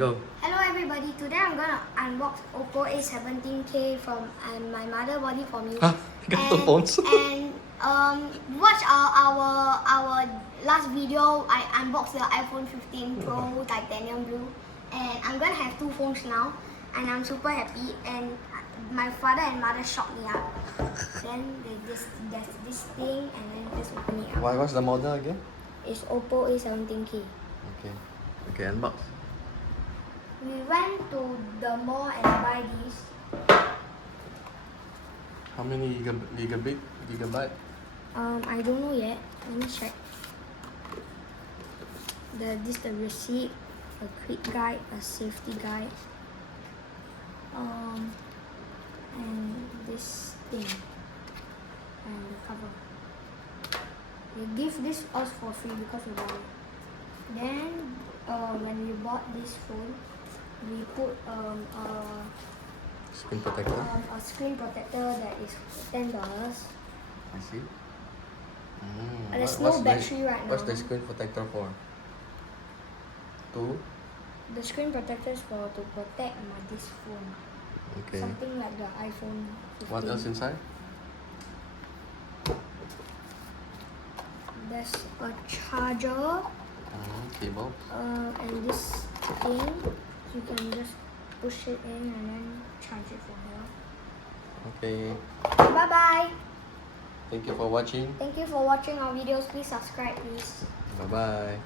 Go. Hello everybody, today I'm gonna unbox Oppo A17K from my mother bought it for me. Huh? You got two phones? and watch our last video. I unboxed the iPhone 15 Pro titanium blue, and I'm gonna have two phones now, and I'm super happy. And my father and mother shocked me up. Then there's this thing, and then just open it up. What's the model again? It's Oppo A17K. Okay, unbox. We went to the mall and buy these. How many gigabyte? I don't know yet. Let me check. This the receipt, a quick guide, a safety guide, and this thing, and the cover. They give this us for free because we bought it. Then when we bought this phone, we put Screen protector. a screen protector that is $10. I see. There's no battery right now. What's the screen protector for? The screen protector is to protect this phone. Okay. Something like the iPhone 15. What else inside? There's a charger. Cable. And this thing, you can just push it in and then charge it from here. Okay. Bye bye. Thank you for watching. Thank you for watching our videos. Please subscribe, please. Bye bye.